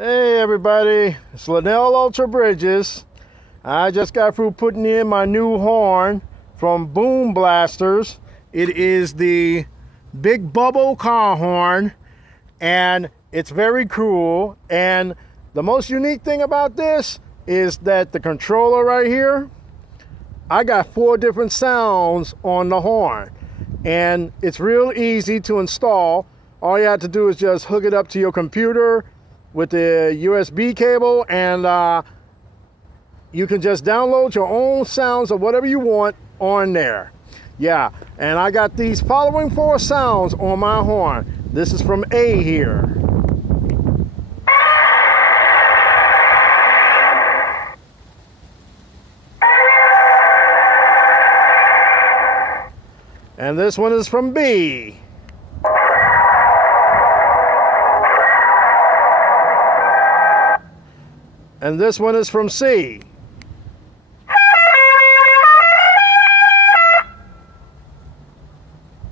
Hey everybody, it's Linnell Ultra Bridges. I just got through putting in my new horn from Boom Blasters. It is the Big Bubba car horn, and it's very cool. And the most unique thing about this is that the controller right here, I got 4 different sounds on the horn, and it's real easy to install. All you have to do is just hook it up to your computer with the USB cable, and you can just download your own sounds of whatever you want on there. Yeah, and I got these following 4 sounds on my horn. This is from A here. And this one is from B. And this one is from C.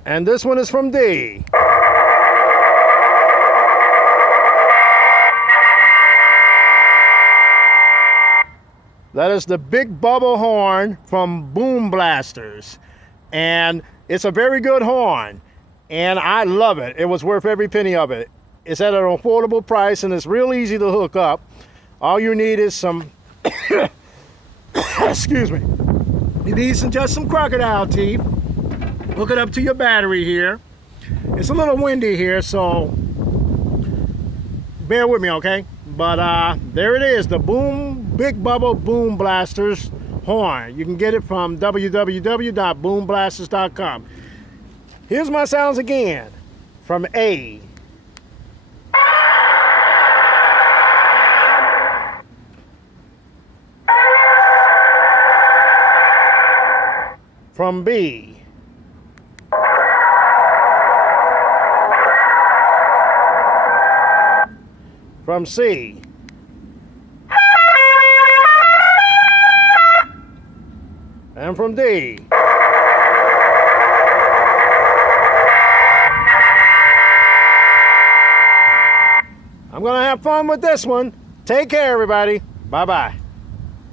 And this one is from D. That is the Big Bubba horn from Boom Blasters. And it's a very good horn, and I love it. It was worth every penny of it. It's at an affordable price, and it's real easy to hook up. All you need is some, excuse me, you need just some crocodile teeth. Hook it up to your battery here. It's a little windy here, so bear with me, okay? But there it is, the Big Bubba Boom Blasters horn. You can get it from www.boomblasters.com. Here's my sounds again. From A. From B. From C. And from D. I'm gonna have fun with this one. Take care, everybody. Bye-bye.